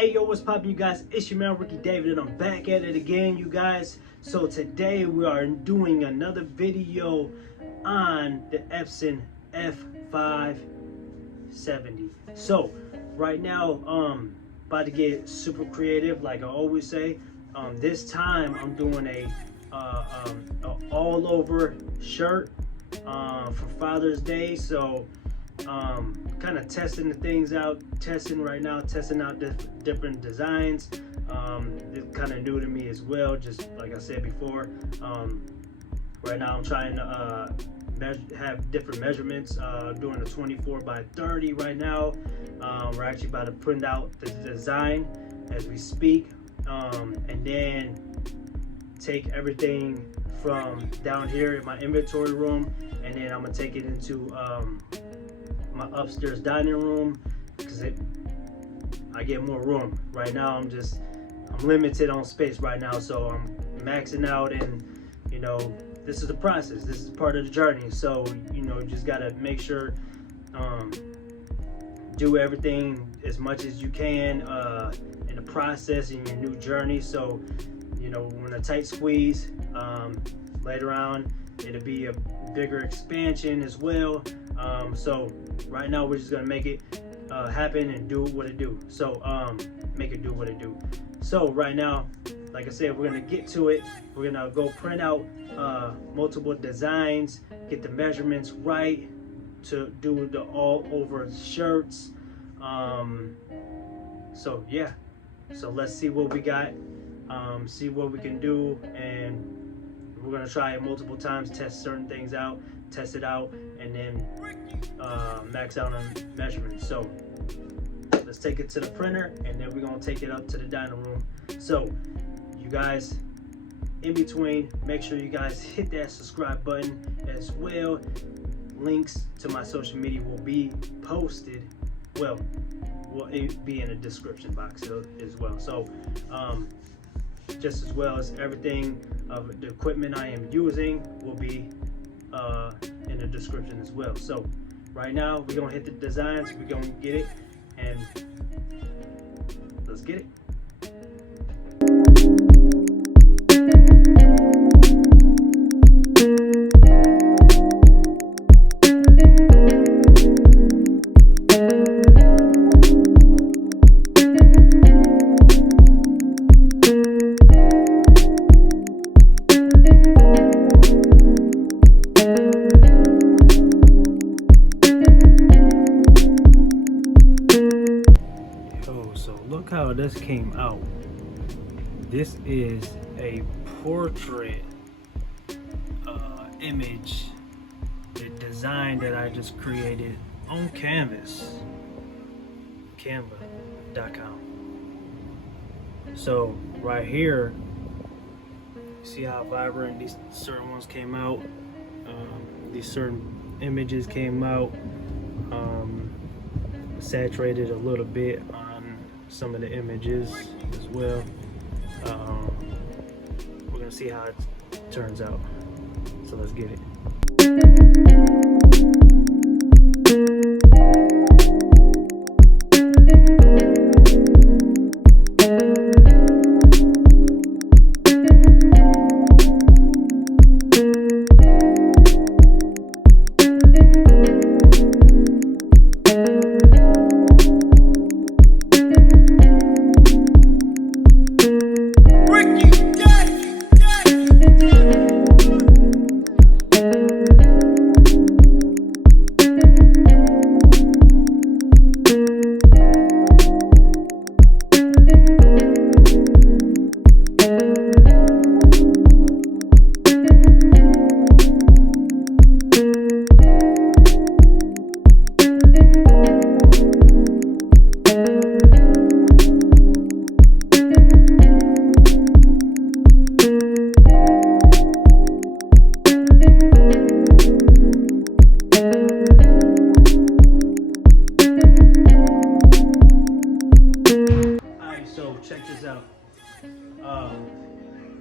Hey yo, what's poppin', you guys? It's your man Ricky David, and I'm back at it again, you guys. So today we are doing another video on the Epson F570. So right now, about to get super creative, like I always say. This time I'm doing a all over shirt for Father's Day. So kind of testing the things out, testing out different designs. It's kind of new to me as well, just like I said before. Right now I'm trying to have different measurements, doing a 24 by 30 right now. We're actually about to print out the design as we speak, and then take everything from down here in my inventory room, and then I'm gonna take it into my upstairs dining room, because I get more room. Right now I'm limited on space right now, so I'm maxing out, and you know, this is the process, this is part of the journey. So you know, you just gotta make sure do everything as much as you can in the process in your new journey. So you know, when a tight squeeze, later on it'll be a bigger expansion as well. So right now we're just gonna make it happen and do what it do. So make it do what it do. So right now, like I said, we're gonna get to it. We're gonna go print out multiple designs, get the measurements right to do the all over shirts. So yeah, so let's see what we got, see what we can do, and we're gonna try it multiple times, test certain things out, test it out, and then max out on measurements. So let's take it to the printer, and then we're gonna take it up to the dining room. So you guys, in between, make sure you guys hit that subscribe button as well. Links to my social media will be posted, will be in the description box as well. So just as well as everything of the equipment I am using will be in the description as well. So right now we're gonna hit the designs, we're gonna get it, and let's get it. Look how this came out. This is a portrait image, the design that I just created on Canvas, canva.com. So right here, see how vibrant these certain ones came out. These certain images came out, saturated a little bit on some of the images as well. We're gonna see how it turns out, so let's get it.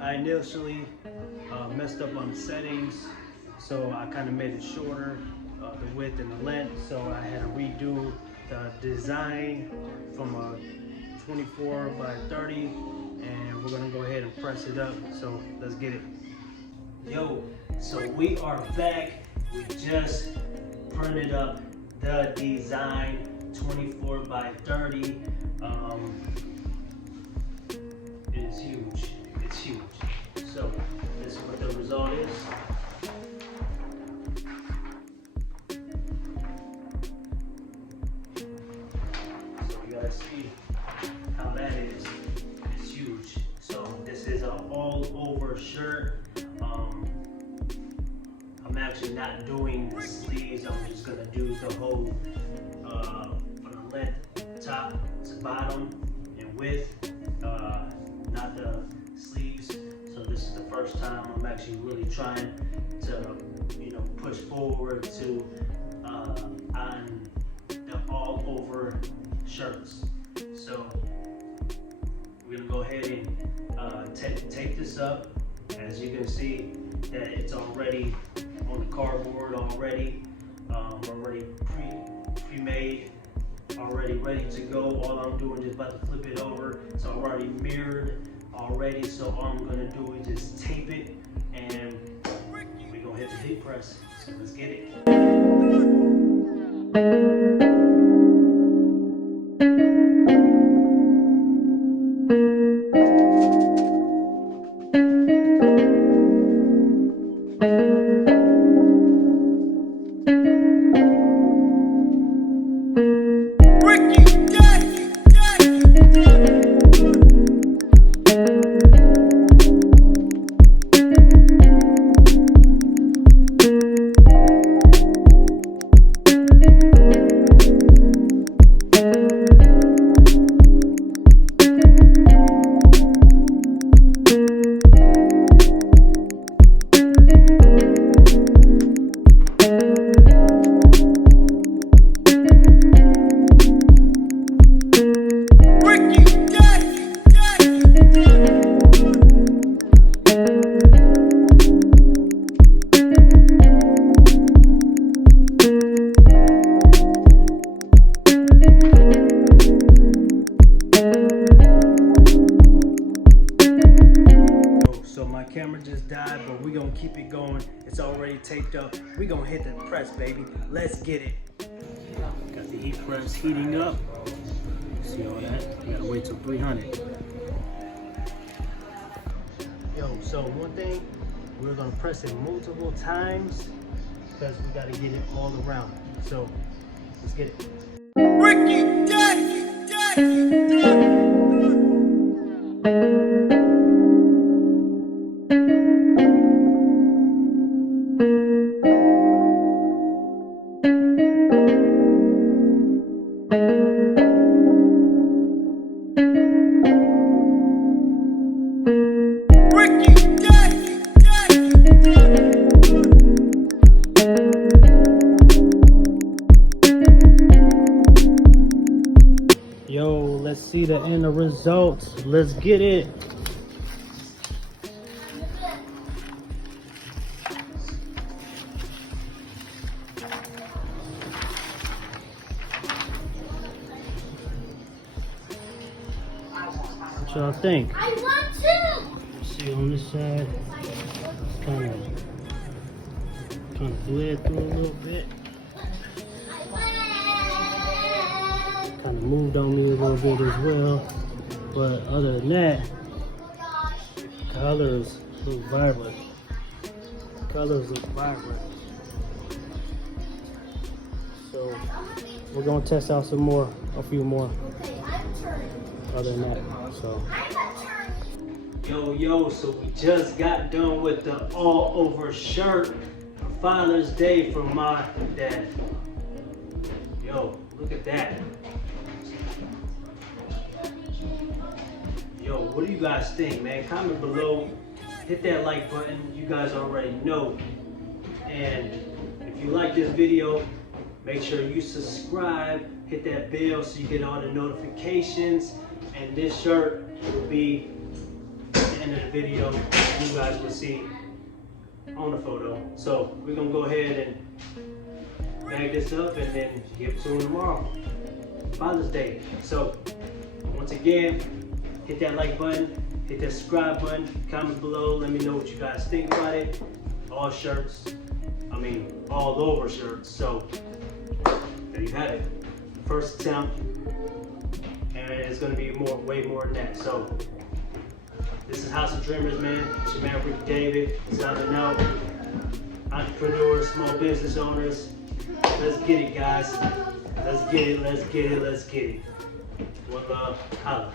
I initially messed up on the settings, so I kind of made it shorter, the width and the length, so I had to redo the design from 24 by 30, and we're gonna go ahead and press it up. So let's get it. Yo, so we are back. We just printed up the design 24 by 30. It is huge. It's huge. So this is what the result is. So you guys see how that is. It's huge. So this is an all-over shirt. I'm actually not doing the sleeves. I'm just gonna do the whole from the length, top to bottom, and width. Not the sleeves. So this is the first time I'm actually really trying to, push forward to on the all-over shirts. So we're gonna go ahead and tape this up. As you can see, that it's already on the cardboard already, already pre-made, already ready to go. All I'm doing is about to flip it over. It's already mirrored already, so all I'm gonna do is just tape it, and we're gonna hit the heat press. So let's get it. Camera just died, but we're gonna keep it going. It's already taped up. We're gonna hit the press, baby. Let's get it. Got the heat press heating up. See all that? You gotta wait till 300. Yo, so one thing, we're gonna press it multiple times because we gotta get it all around. So let's get it. Ricky, Yo, let's see the end results. Let's get it. What y'all think? I want to. See on this side, it's kind of bled through a little bit. Kind of moved on me a little bit as well, but other than that, colors look vibrant. Colors look vibrant. So we're gonna test out some more, a few more. Other than that, so. Yo, so we just got done with the all-over shirt for Father's Day from my dad. Yo, look at that. Yo, what do you guys think, man? Comment below, hit that like button, you guys already know. And if you like this video, make sure you subscribe, hit that bell so you get all the notifications. And this shirt will be at the end of the video. You guys will see on the photo. So we're gonna go ahead and bag this up and then give it to him tomorrow. Father's Day. So Once again, hit that like button, hit that subscribe button, comment below, let me know what you guys think about it. All shirts, I mean all over shirts. So there you have it. First attempt, and it's gonna be way more than that. So this is House of Dreamers, man. It's your man Rick David, signing out. Entrepreneurs, small business owners, let's get it, guys. Let's get it, let's get it, let's get it. One love, holla.